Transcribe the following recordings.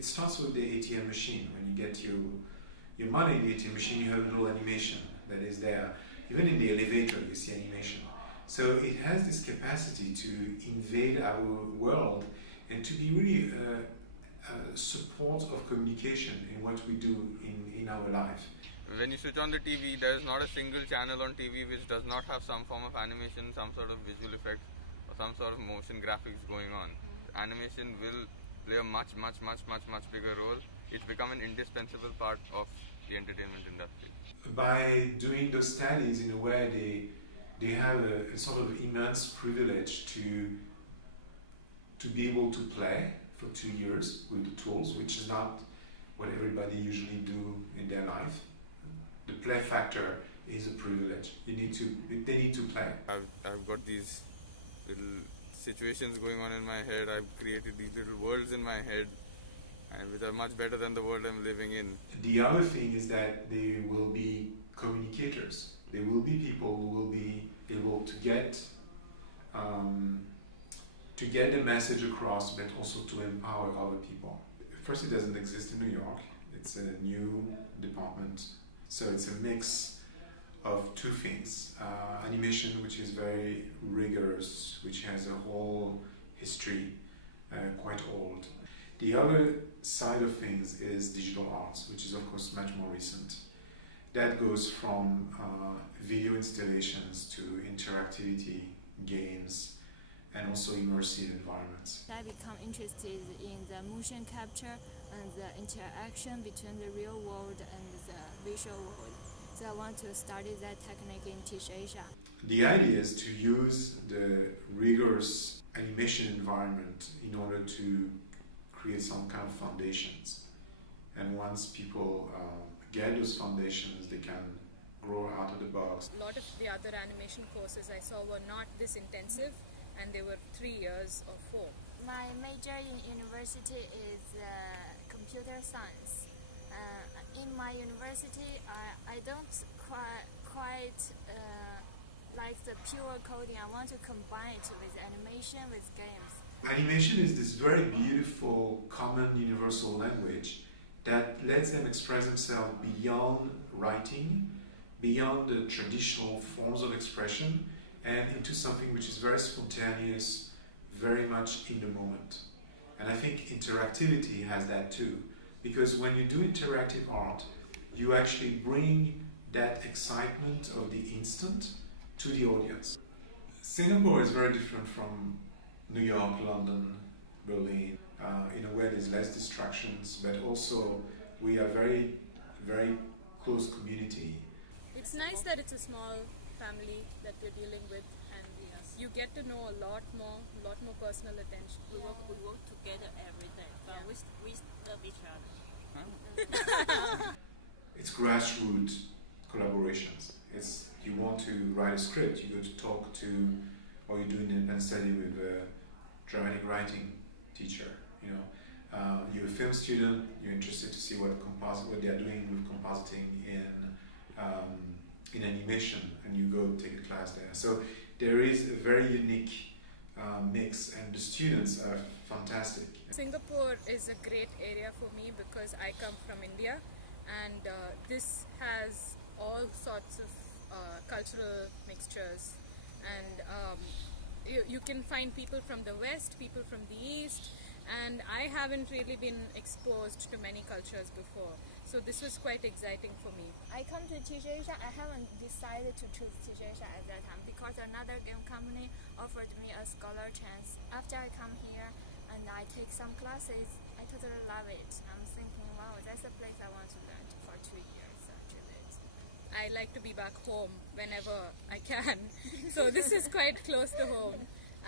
it starts with the ATM machine. When you get your money in the ATM machine, you have a little animation that is there. Even in the elevator, you see animation. So it has this capacity to invade our world and to be really a support of communication in what we do in our life. When you switch on the TV, there is not a single channel on TV which does not have some form of animation, some sort of visual effect, or some sort of motion graphics going on. Animation will play a much bigger role. It's become an indispensable part of the entertainment industry. By doing those studies, in a way, they have a sort of immense privilege to be able to play for 2 years with the tools, which is not what everybody usually do in their life. The play factor is a privilege. They need to play. I've got these little situations going on in my head. I've created these little worlds in my head, and which are much better than the world I'm living in. The other thing is that they will be communicators. They will be people who will be able to get the message across, but also to empower other people. First, it doesn't exist in New York. It's a new department. So it's a mix of two things. Animation, which is very rigorous, which has a whole history, quite old. The other side of things is digital arts, which is of course much more recent. That goes from video installations to interactivity, games, and also immersive environments. I become interested in the motion capture and the interaction between the real world and the visual world. So I want to study that technique in Tisch Asia. The idea is to use the rigorous animation environment in order to create some kind of foundations. And once people get those foundations, they can grow out of the box. A lot of the other animation courses I saw were not this intensive, and they were 3 years or 4. My major in university is computer science. In my university, I don't quite like the pure coding. I want to combine it with animation, with games. Animation is this very beautiful, common, universal language that lets them express themselves beyond writing, beyond the traditional forms of expression, and into something which is very spontaneous, very much in the moment. And I think interactivity has that too, because when you do interactive art, you actually bring that excitement of the instant to the audience. Singapore is very different from New York, London, Berlin. In a way, there's less distractions, but also we are very, very close community. It's nice that it's a small family that we're dealing with, and you get to know a lot more personal attention. We work together every day, but we love each other. It's grassroots collaborations. It's you want to write a script, you go to talk to, or you do an independent study with a dramatic writing teacher. You're a film student. You're interested to see what they are doing with compositing in animation, and you go take a class there. So there is a very unique mix, and the students are fantastic. Singapore is a great area for me because I come from India, and this has all sorts of cultural mixtures, and you can find people from the West, people from the East, and I haven't really been exposed to many cultures before, so this was quite exciting for me. I come to Tisch Asia. I haven't decided to choose Tisch Asia at that time because another game company offered me a scholar chance. After I come here and I take some classes, I totally love it. I'm thinking, wow, that's a place I want to learn for 2 years actually. I like to be back home whenever I can, so this is quite close to home.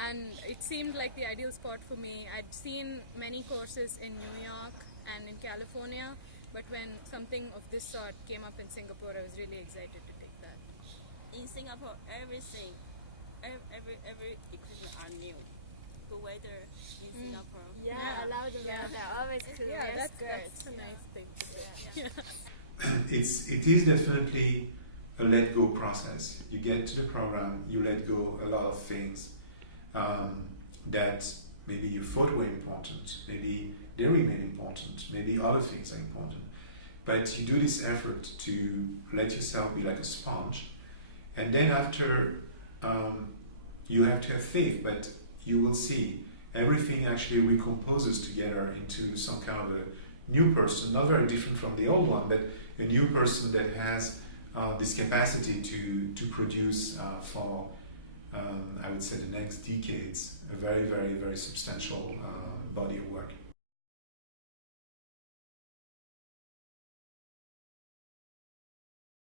And it seemed like the ideal spot for me. I'd seen many courses in New York and in California, but when something of this sort came up in Singapore, I was really excited to take that. In Singapore, every equipment are new. The weather in Singapore. Yeah, I love the weather. Always cool. That's a nice thing to do. It is definitely a let go process. You get to the program, you let go a lot of things that maybe you thought were important. Maybe they remain important. Maybe other things are important. But you do this effort to let yourself be like a sponge, and then after you have to have faith, but you will see everything actually recomposes together into some kind of a new person, not very different from the old one, but a new person that has this capacity to produce for, I would say, the next decades, a very, very, very substantial body of work.